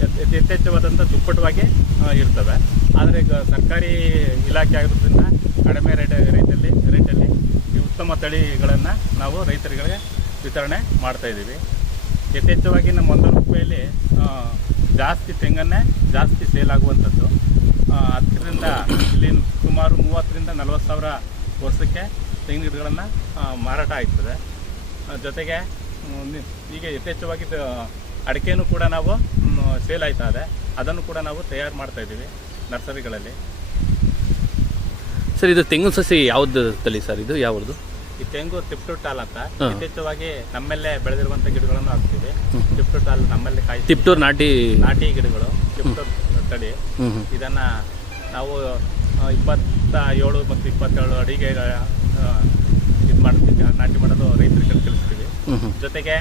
ಯಥ್- ಯಥೇಚ್ಛವಾದಂಥ ದುಪ್ಪಟ್ಟವಾಗಿ ಇರ್ತವೆ. ಆದರೆ ಈಗ ಸರ್ಕಾರಿ ಇಲಾಖೆ ಆಗಿರೋದ್ರಿಂದ ಕಡಿಮೆ ರೇಟ್ ರೇಟಲ್ಲಿ ರೇಟಲ್ಲಿ ಈ ಉತ್ತಮ ತಳಿಗಳನ್ನು ನಾವು ರೈತರುಗಳಿಗೆ ವಿತರಣೆ ಮಾಡ್ತಾಯಿದ್ದೀವಿ ಯಥೇಚ್ಛವಾಗಿ ನಮ್ಮ ಒಂದು ರೂಪಾಯಲ್ಲಿ ಜಾಸ್ತಿ ತೆಂಗನ್ನೇ ಜಾಸ್ತಿ ಸೇಲ್ ಆಗುವಂಥದ್ದು. ಅದರಿಂದ ಇಲ್ಲಿ ಸುಮಾರು ಮೂವತ್ತರಿಂದ ನಲವತ್ತು ಸಾವಿರ ವರ್ಷಕ್ಕೆ ತೆಂಗಿನ ಗಿಡಗಳನ್ನು ಮಾರಾಟ ಆಗ್ತದೆ. ಜೊತೆಗೆ ಈಗ ಯಥೇಚ್ಛವಾಗಿ ಅಡಿಕೆನೂ ಕೂಡ ನಾವು ಸೇಲ್ ಆಯ್ತಾ ಇದೆ. ಅದನ್ನು ಕೂಡ ನಾವು ತಯಾರು ಮಾಡ್ತಾ ಇದ್ದೀವಿ ನರ್ಸರಿಗಳಲ್ಲಿ. ಸರ್ ಇದು ತೆಂಗಿನ ಸಸಿ ಯಾವ್ದು ತಳಿ ಸರ್ ಇದು? ಯಾವ್ದು? ಈ ತೆಂಗು ತಿಪ್ಟು ಟಾಲ್ ಅಂತ. ಯಥೇಚ್ಛವಾಗಿ ನಮ್ಮಲ್ಲೇ ಬೆಳೆದಿರುವಂತ ಗಿಡಗಳನ್ನು ಹಾಕ್ತೀವಿ. ತಿಪ್ಟು ಟಾಲ್ ನಮ್ಮಲ್ಲೇ ಕಾಯಿ ತಿಪ್ಟೂರ್ ನಾಟಿ ನಾಟಿ ಗಿಡಗಳು ತಿಪ್ಟು ತಳಿ. ಇದನ್ನ ನಾವು ಇಪ್ಪತ್ತ ಏಳು ಮತ್ತು ಇಪ್ಪತ್ತೇಳು ಅಡಿಗೆ ಇದು ಮಾಡ್ತೀವಿ ನಾಟಿ ಮಾಡೋದು ರೈತರಿಗೆ ಕಲಿಸ್ತೀವಿ ಜೊತೆಗೆ